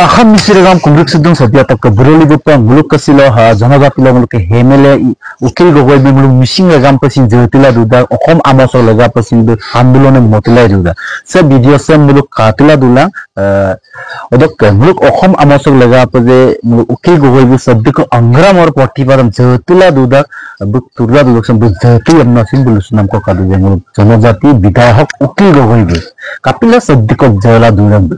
Paham misiragam kumruk sedang sadia tak keberali bukan muluk kesilo ha janaga pila muluk hemele ukil gogoi bi muluk missing agam pasin jetila duda okom amaso laga pasin du andolone motila duda se video se muluk katila dula odok muluk okom amaso laga paje muluk ukil gogoi bi sabdi ko angram or pottiparam jetila duda buk turla duda sam jeti amna sim bulus nam ko kadu muluk janajati bidahak ukil gogoi bi kapila sabdi ko jela duram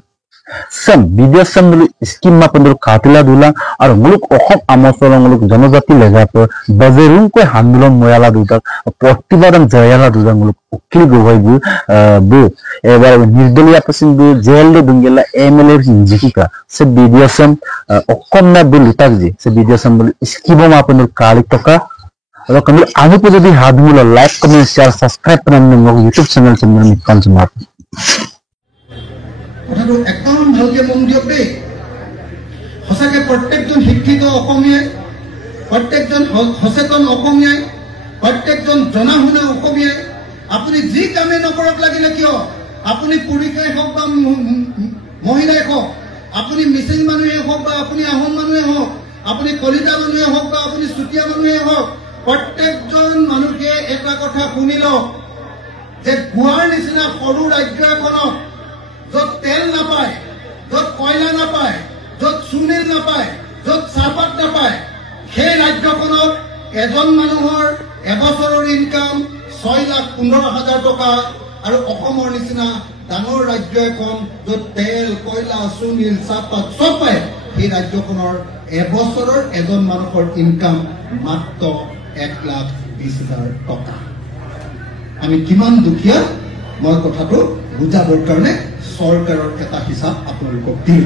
Sam video sam dulu skim ma pendul katila dula ar muluk okhom amosol muluk janajati lega por bazerun ko handulon moyala duda pottibaram jayala duda muluk ukil gogoi bu ebar nirdoliya pasin bu jail de dungela MLA jikika se video sam okhom na bu lutakji se video sam dulu skimo ma pendul kali toka Kalau kamu anu pun jadi hadmula like comment share subscribe pernah nengok YouTube channel mitkan semua কথাটো একদম ভালকে মন দিয়ক দেই সঁচাকে প্ৰত্যেকজন শিক্ষিত অসমীয়াই প্ৰত্যেকজন সচেতন অসমীয়াই প্ৰত্যেকজন জনা শুনা অসমীয়াই আপুনি যি কামে নকৰক লাগিলে কিয় আপুনি পুৰুষাই হওক বা মহিলাই হওক আপুনি মিচিং মানুহে হওক বা আপুনি আহোম মানুহে হওক আপুনি কলিতা মানুহে হওক বা আপুনি চুতীয়া মানুহে হওক প্ৰত্যেকজন মানুহে এটা কথা শুনি লওক যে গুৱাৰ নিচিনা সৰু ৰাজ্য এখনত য'ত তেল নাপায় য'ত কয়লা নাপায় য'ত চুনিল নাপায় য'ত চাহপাত নাপায় সেই ৰাজ্যখনত এজন মানুহৰ এবছৰৰ ইনকাম 6,15,000 টকা আৰু অসমৰ নিচিনা ডাঙৰ ৰাজ্য এখন য'ত তেল কয়লা চুনিল চাহপাত চব পায় সেই ৰাজ্যখনৰ এবছৰৰ এজন মানুহৰ ইনকাম মাত্ৰ 1,20,000 টকা আমি কিমান দুখীয়া মই কথাটো বুজাবৰ কাৰণে সৰকাৰেৰ এটা হিসাব আপনাদেৰ দিল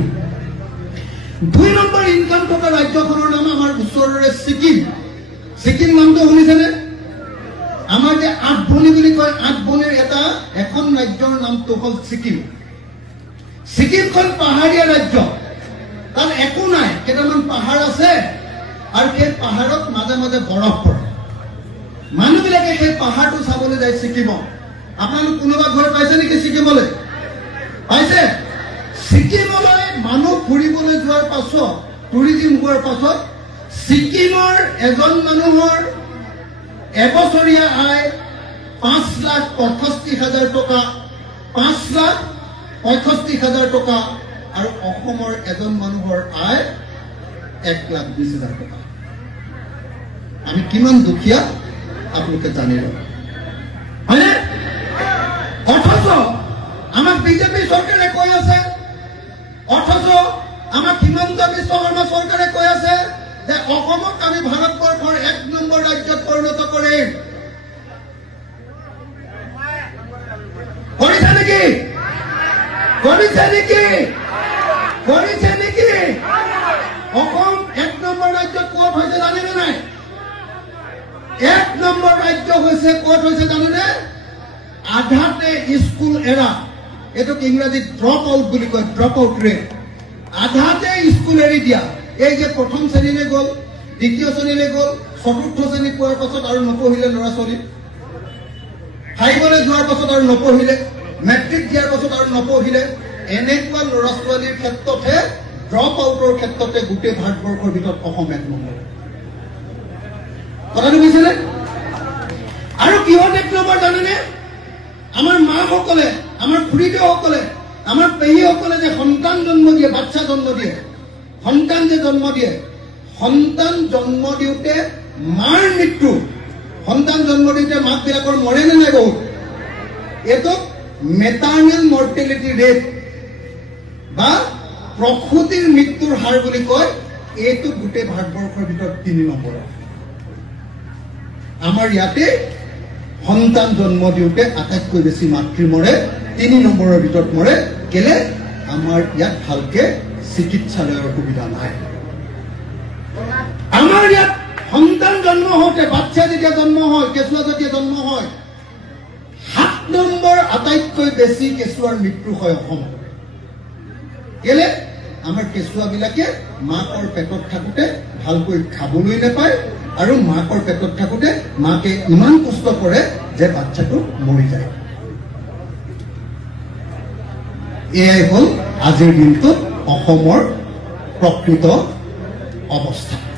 2 নম্বৰ ইনকাম থকা ৰাজ্যখনৰ নাম আমাৰ উত্তৰৰে সিকিম নামটো শুনিছেনে আমাৰ যে আঠবনি বুলি কয় আঠবনিৰ এটা এখন ৰাজ্যৰ নামটো হল সিকিমখন পাহাৰীয়া ৰাজ্য তাত একো নাই কেইটামান পাহাৰ আছে আৰু সেই পাহাৰত মাজে মাজে বৰফ পৰে মানুহবিলাকে সেই পাহাৰটো চাবলৈ যায় সিকিমত আপোনালোক কোনোবা ঘৰ পাইছে নেকি সিকিমলৈ পাইছে সিকিমলৈ মানুহ ফুৰিবলৈ যোৱাৰ পাছত টুৰিজিম হোৱাৰ পাছত সিকিমৰ এজন মানুহৰ এবছৰীয়া আয় 5,65,000 টকা 5,65,000 টকা আৰু অসমৰ এজন মানুহৰ আয় 1,20,000 টকা আমি কিমান দুখীয়া আপোনালোকে জানিব হয়নে অথচ আমাক বিজেপি সরকারে কই আছে অথচ আমাক হিমন্ত বিশ্ব শর্মা সরকারে কই আছে যে অসমক আমি ভাৰতবৰ্ষৰ 1 নম্বৰ ৰাজ্যত পৰিণত কৰিম কৰিছে নেকি অসম 1 নম্বৰ ৰাজ্যত ক'ত হৈছে জানেনে নাই 1 নম্বৰ ৰাজ্য হৈছে ক'ত হৈছে জানেনে আধাতে স্কুল এৰা এটোক ইংৰাজীত ড্ৰপ আউট বুলি কয় ড্ৰপ আউট ৰেট আধাতে স্কুল এৰি দিয়া এই যে প্ৰথম শ্ৰেণীলে গ'ল দ্বিতীয় শ্ৰেণীলে গ'ল চতুৰ্থ শ্ৰেণী পোৱাৰ পাছত আৰু নপঢ়িলে ল'ৰা ছোৱালী হাইগলে যোৱাৰ পাছত আৰু নপঢ়িলে মেট্ৰিক দিয়াৰ পাছত আৰু নপঢ়িলে এনেকুৱা ল'ৰা ছোৱালীৰ ক্ষেত্ৰতে ড্ৰপ আউটৰ ক্ষেত্ৰতে গোটেই ভাৰতবৰ্ষৰ ভিতৰত অসম 1 নম্বৰ কথাটো বুজিছেনে আৰু কিহত 1 নম্বৰ জানেনে আমার মা সকলে আমার খুড়ীদেউ সকলে আমার পেহী সকলে যে সন্তান জন্ম দিয়ে বাচ্চা জন্ম দিয়ে সন্তান যে জন্ম দিয়ে সন্তান জন্ম দিওতে মাৰ মৃত্যু সন্তান জন্ম দিওতে মাক বিলাকৰ মৰে নে নাই বহুত এটো মেটাৰনেল মৰ্টেলিটি ৰেট বা প্ৰসূতিৰ মৃত্যুৰ হাৰ বুলি কয় এইটো গোটেই ভাৰতবৰ্ষৰ ভিতৰত 3 নম্বৰ আমাৰ ইয়াতে সন্তান জন্ম দিওতে আটাইতকৈ বেছি মাতৃ মৰে 3 নম্বৰৰ ভিতৰত মৰে কেলে আমাৰ ইয়াত ভালকে চিকিৎসালয়ৰ সুবিধা নাই আমাৰ ইয়াত সন্তান জন্ম হওঁতে বাচ্চা যেতিয়া জন্ম হয় কেঁচুৱা যেতিয়া জন্ম হয় 7 নম্বৰ আটাইতকৈ বেছি কেঁচুৱাৰ মৃত্যু হয় অসমত কেলে আমাৰ কেঁচুৱাবিলাকে মাকৰ পেটত থাকোতে ভালকৈ খাবলৈ নাপায় আৰু মাকৰ পেটত থাকোতে মাকে ইমান কষ্ট কৰে যে বাচ্চাটো মৰি যায় এয়াই হল আজিৰ দিনটোত অসমৰ প্ৰকৃত অৱস্থা।